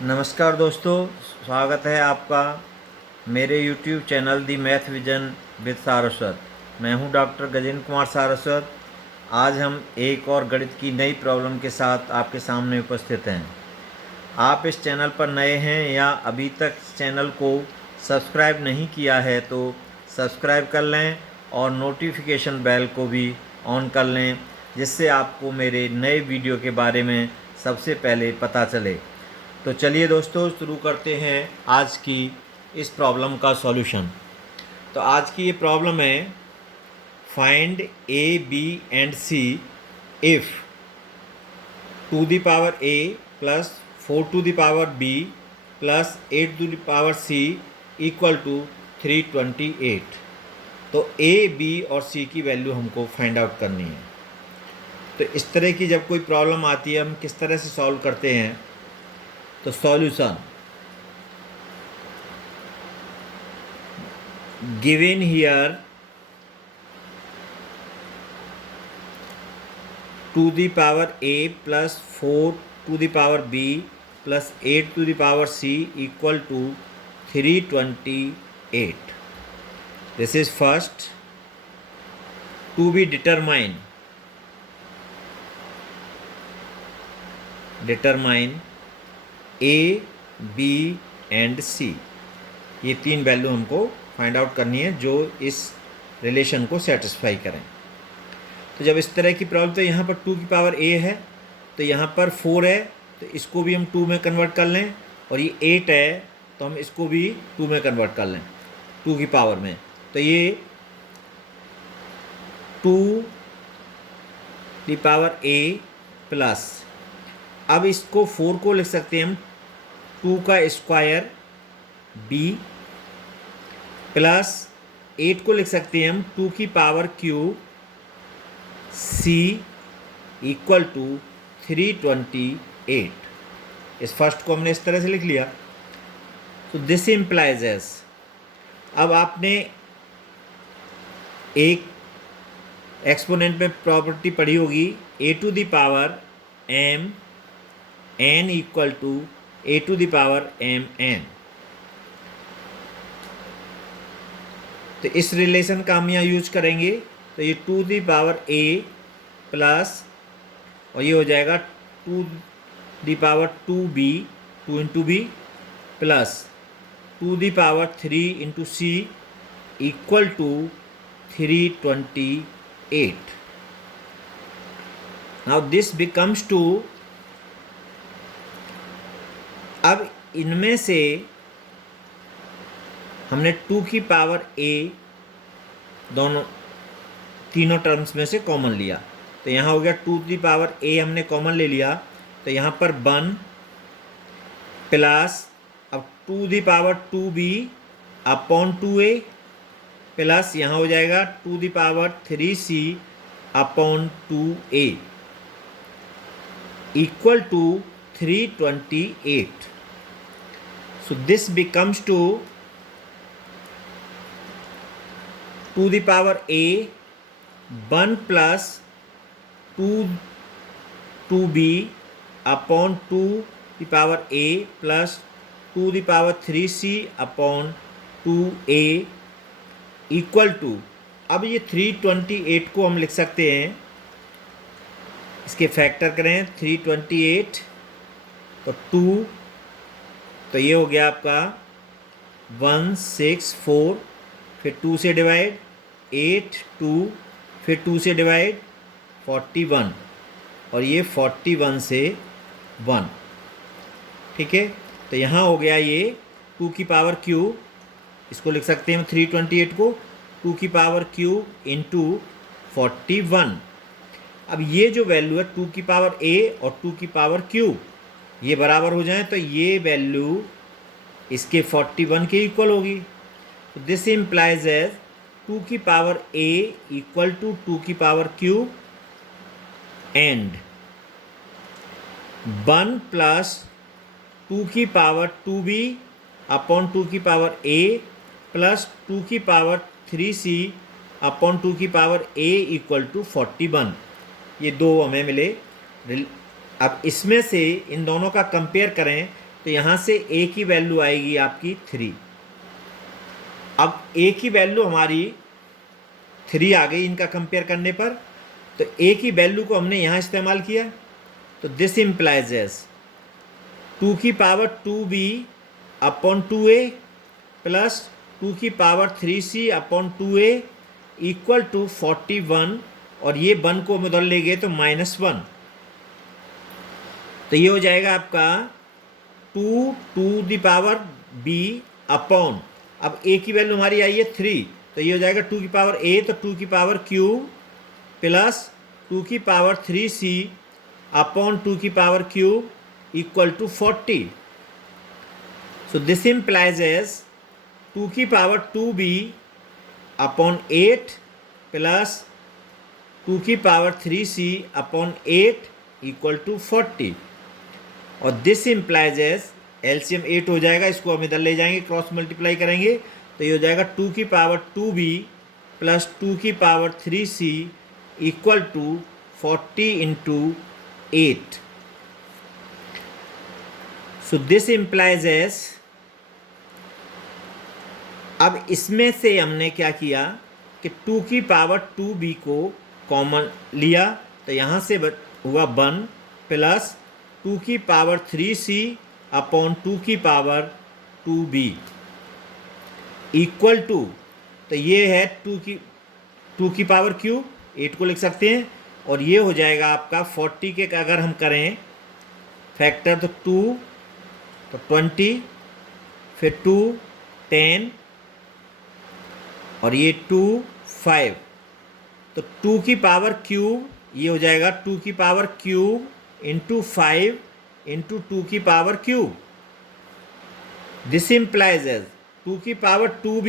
नमस्कार दोस्तों, स्वागत है आपका मेरे YouTube channel the math vision with Saraswat. मैं हूं डॉक्टर गजेंद्र कुमार सारस्वत। आज हम एक और गणित की नई प्रॉब्लम के साथ आपके सामने उपस्थित हैं। आप इस चैनल पर नए हैं या अभी तक इस चैनल को सब्सक्राइब नहीं किया है तो सब्सक्राइब कर लें और नोटिफिकेशन बेल को भी ऑन कर लें, जिससे आपको मेरे नए वीडियो के बारे में सबसे पहले पता चले। तो चलिए दोस्तों, शुरू करते हैं आज की इस प्रॉब्लम का सॉल्यूशन। तो आज की ये प्रॉब्लम है, find A B and C if 2 a plus 4 b plus 8 c equal to 328। तो ए बी और सी की वैल्यू हमको फाइंड आउट करनी है। तो इस तरह की जब कोई प्रॉब्लम आती है, हम किस तरह से सॉल्व करते हैं। तो solution given here 2 a plus 4 b plus 8 c equal to 328। This is first to be determine a B and c. ये तीन वैल्यू हमको फाइंड आउट करनी है जो इस रिलेशन को सेटिस्फाई करें। तो जब इस तरह की प्रॉब्लम, तो यहाँ पर 2 a है, तो यहाँ पर 4 है, तो इसको भी हम 2 में कन्वर्ट कर लें, और ये 8 है तो हम इसको भी 2 में कन्वर्ट कर लें, 2 की पावर में। तो ये 2 a प्लस, अब इसको 4 को लिख सकते हैं हम 2 का स्क्वायर b प्लस 8 को लिख सकते हैं हम 2 की power q c equal to 328। इस फर्स्ट को हमने इस तरह से लिख लिया। तो दिस इम्प्लाइज एस, अब आपने एक एक्सपोनेंट में प्रॉपर्टी पढ़ी होगी, a to the power m n equal to a to the power m n। तो इस रिलेशन का हम यहाँ यूज करेंगे। तो ये 2 दी पावर a प्लस, और ये हो जाएगा 2 the power 2b, 2 into B plus 2 the power 3 into C equal to 328। Now this becomes two, अब इनमें से हमने 2 की पावर a तीनों टर्म्स में से कॉमन लिया, तो यहाँ हो गया 2 की पावर a हमने कॉमन ले लिया, तो यहाँ पर 1 प्लस, अब 2 की power 2b upon 2a plus, यहाँ हो जाएगा 2 की power 3c upon 2a equal to 328। So this becomes to 2 the power a 1 plus 2b upon 2 the power a plus 2 the power 3c upon 2a equal to, अब ये 328 को हम लिख सकते हैं, इसके फैक्टर करें 328 तो 2, तो ये हो गया आपका 164, फिर 2 से डिवाइड 8, 2 फिर 2 से डिवाइड 41, और ये 41 से 1। ठीक है, तो यहाँ हो गया ये 2 की पावर q, इसको लिख सकते हैं 328 को 2 की पावर q इंटू 41। अब ये जो वैल्यू है 2 की पावर a और 2 की पावर q, ये बराबर हो जाए तो ये वैल्यू इसके 41 के इक्वल होगी। तो दिस इम्प्लाइज एज 2 की पावर a इक्वल टू 2 की पावर q एंड 1 प्लस 2 की पावर 2b अपॉन 2 की पावर a प्लस 2 की पावर 3c अपॉन 2 की पावर a इक्वल टू 41। ये दो हमें मिले। अब इसमें से इन दोनों का कंपेयर करें तो यहाँ से a की वैल्यू आएगी आपकी 3। अब a की वैल्यू हमारी 3 आ गई इनका कंपेयर करने पर, तो a की वैल्यू को हमने यहाँ इस्तेमाल किया, तो दिस इम्प्लाइज एज 2 की power 2b upon 2a plus 2 की power 3c upon 2a equal to 41, और ये 1 को हम उधर ले गए तो -1, तो ये हो जाएगा आपका 2 to the power b upon, अब a की वैल्यू हमारी आई है 3, तो ये हो जाएगा 2 की पावर a, तो 2 की पावर क्यूब प्लस 2 की पावर 3c अपॉन 2 की power cube equal to 40। So this implies as 2 की पावर 2b अपॉन 8 प्लस 2 की power 3c upon 8 equal to 40, और दिस इम्प्लाइज एज एलसीएम 8 हो जाएगा, इसको हम इधर ले जाएंगे, क्रॉस मल्टीप्लाई करेंगे, तो ये हो जाएगा 2 की पावर 2b प्लस 2 की power 3c equal to 40 into 8। So this implies as, अब इसमें से हमने क्या किया कि 2 की पावर 2b को कॉमन लिया, तो यहाँ से हुआ 1 प्लस 2 की पावर 3c अपॉन 2 की पावर 2b इक्वल टू, तो ये है 2 की पावर क्यूब, 8 को लिख सकते हैं, और ये हो जाएगा आपका 40 के अगर हम करें फैक्टर तो 2, तो 20, फिर 2 10, और ये 2 5, तो 2 की पावर क्यूब ये हो जाएगा 2 की पावर क्यूब इंटू 5 इंटू 2 की power cube. This implies as 2 की पावर 2b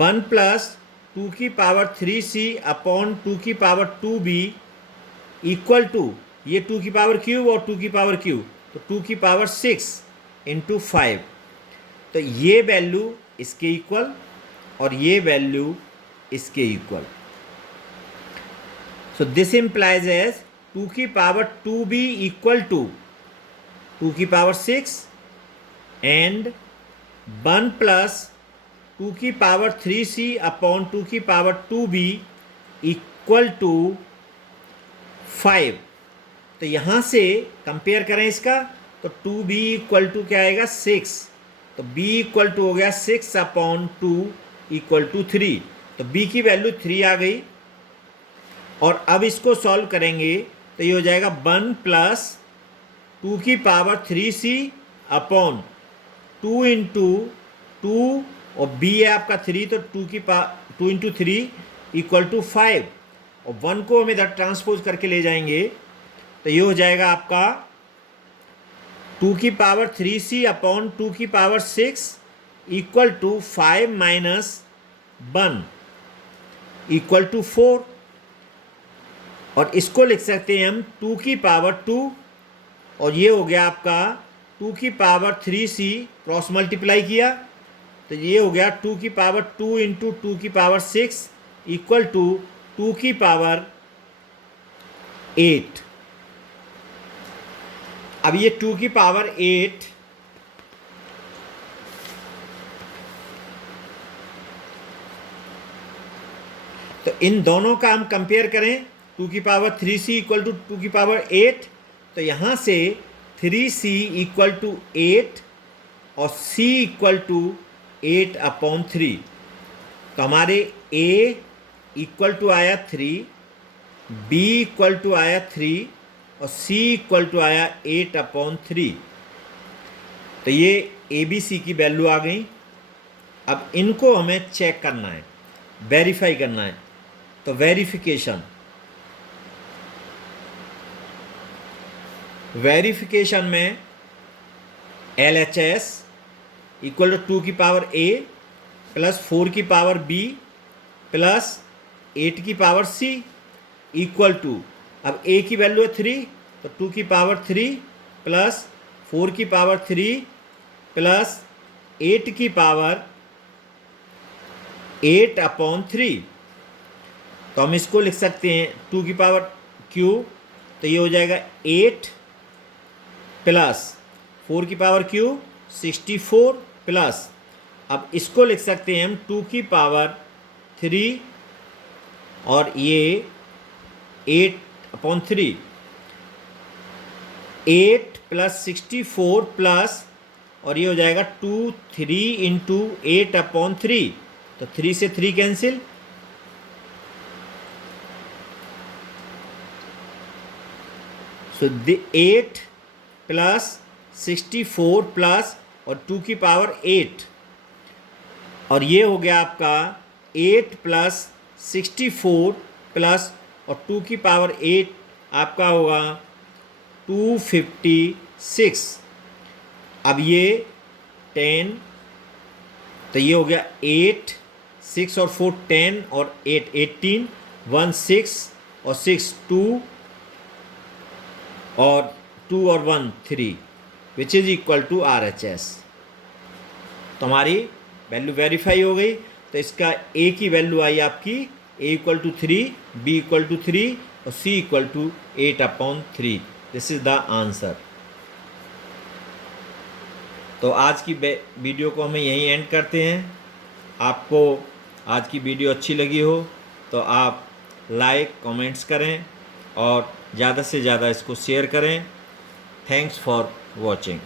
1 प्लस 2 की पावर 3c अपॉन 2 की पावर 2b इक्वल टू, ये 2 की पावर क्यूब और 2 की पावर क्यूब, तो 2 की पावर 6 इंटू 5, तो ये वैल्यू इसके इक्वल और ये वैल्यू इसके equal. So this implies as 2 की पावर 2b इक्वल टू 2 की पावर 6 एंड 1 प्लस 2 की पावर 3c अपॉन 2 की पावर 2b इक्वल टू 5। तो यहाँ से कंपेयर करें इसका, तो 2b इक्वल टू क्या आएगा 6, तो b इक्वल टू हो गया 6 अपॉन 2 इक्वल टू 3, तो b की वैल्यू 3 आ गई। और अब इसको सॉल्व करेंगे तो ये हो जाएगा 1 प्लस 2 की पावर 3c अपॉन 2 इंटू 2, और b है आपका 3, तो 2 इंटू 3 इक्वल टू 5, और 1 को हम इधर ट्रांसपोज करके ले जाएंगे, तो ये हो जाएगा आपका 2 की पावर 3c अपॉन 2 की power 6 equal to 5 minus 1 equal to 4, और इसको लिख सकते हैं हम 2 की पावर 2, और ये हो गया आपका 2 की पावर 3c क्रॉस मल्टीप्लाई किया, तो ये हो गया 2 की पावर 2 इंटू 2 की पावर 6 इक्वल टू 2 की पावर 8। अब ये 2 की पावर 8 तो इन दोनों का हम कंपेयर करें, 2 की पावर 3c इक्वल टू 2 की पावर 8, तो यहाँ से 3c इक्वल टू 8 और c इक्वल टू 8 अपॉन 3, तो हमारे a इक्वल टू आया 3, b इक्वल टू आया 3 और c इक्वल टू आया 8 अपॉन 3, तो ये a b c की वैल्यू आ गई। अब इनको हमें चेक करना है, वेरीफाई करना है, तो वेरिफिकेशन में LHS इक्वल टू 2 की पावर a प्लस 4 की पावर b प्लस 8 की पावर c इक्वल टू, अब a की वैल्यू है 3, तो 2 की पावर 3 प्लस 4 की पावर 3 प्लस 8 की पावर 8 अपॉन 3, तो हम इसको लिख सकते हैं 2 की पावर क्यूब, तो ये हो जाएगा 8 प्लस 4 की पावर क्यूब 64 प्लस, अब इसको लिख सकते हैं हम 2 की पावर 3 और ये 8/3, 8 प्लस 64 प्लस और ये हो जाएगा 2 3 इंटू 8/3, तो 3 से 3 कैंसिल, सो 8 प्लस 64 प्लस और 2 की पावर 8, और ये हो गया आपका 8 प्लस 64 प्लस और 2 की पावर 8 आपका होगा 256। अब ये 10, तो ये हो गया 8, 6 और 4 10 और 8 18, 1 6 और 6 2 और 2 और 1 3, which is equal to RHS। तो हमारी वैल्यू वेरीफाई हो गई। तो इसका ए की वैल्यू आई आपकी A=3, B=3 और C=8/3। This is the answer. तो आज की वीडियो को हमें यहीं एंड करते हैं। आपको आज की वीडियो अच्छी लगी हो तो आप लाइक कमेंट्स करें और ज़्यादा से ज़्यादा इसको शेयर करें। Thanks for watching.